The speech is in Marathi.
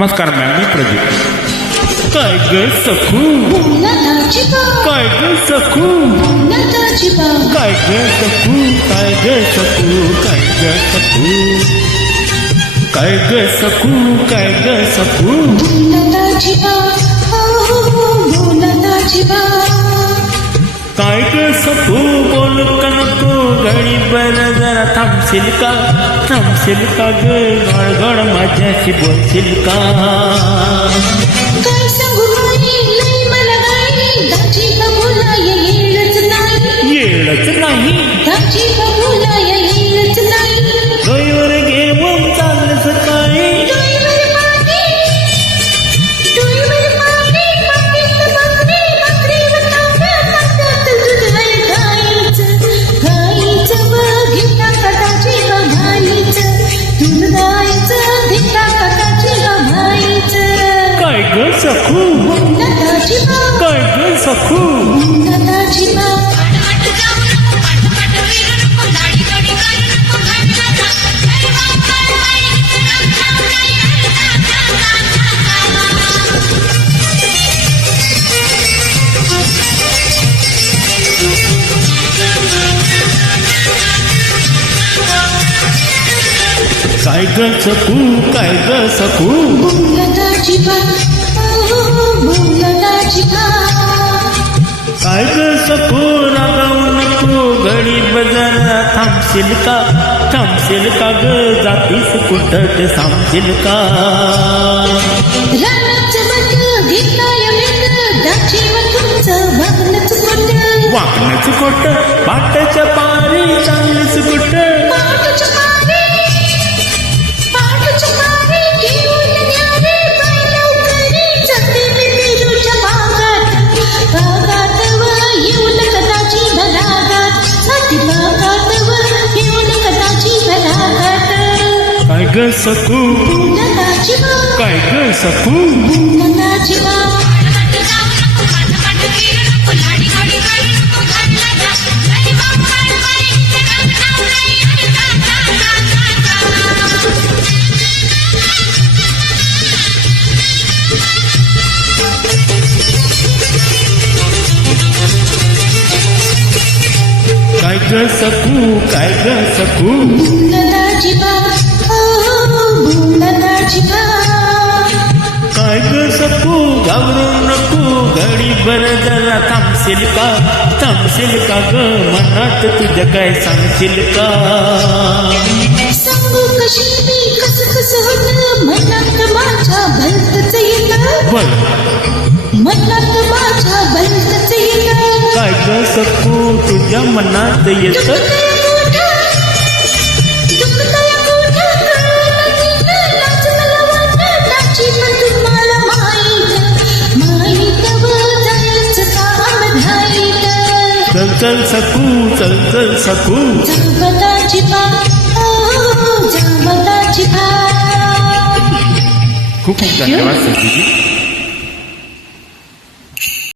नमस्कार मॅम, मी प्रदीप. काय ग सखू, काय ग सखू, काय ग सखू, काय ग सखू, काय ग सखू, काय ग सखू, काय ग सखू, काय ग सखू, बोल का नको घडी बर जरा थांबशील का, थांबशील का ग, गडगड माझ्याशी बोलशील का. काय सांगू लई मला गाणी, दाची बघूला येईलच नाही, येळच नाही, दाची बघूला येईलच नाही. डोईवर घेऊन चाललंस काय, डोईवर पाणी, पाटीत बकरी, बकरीवर थांबा, ताटात दूध आहे गाईचं, गाईचं बघितला कटाची गाईचं, दूध गाईचं धिका कटाची गाईचं. काय ग सखू, काय ग सखू, काय ग सखू, काय ग सखू, काय ग सखू, रागावू नको घडी बजारा थांबशील का, थांबशील का ग, जातीस कुठट थांबशील का. वाकणच कोट, पाटाच्या पारी चांगलीच कुठ, काय ग सखू, काय ग सखू, काय ग सखू, काय ग सखू, काय ग सखू, घाबरू नको घडी बर जरा थांबशील का, थांबशील का ग, मनात तुझ्या काय सांगशील का. सांगू कशी मी कस होत, मनात माझ्या भलतच येत, मनात माझ्या भलतच येत. काय ग सखू, तुझ्या मनात येत, चल चल सखू, चल चल सखू, खूप धन्यवाद सखूजी.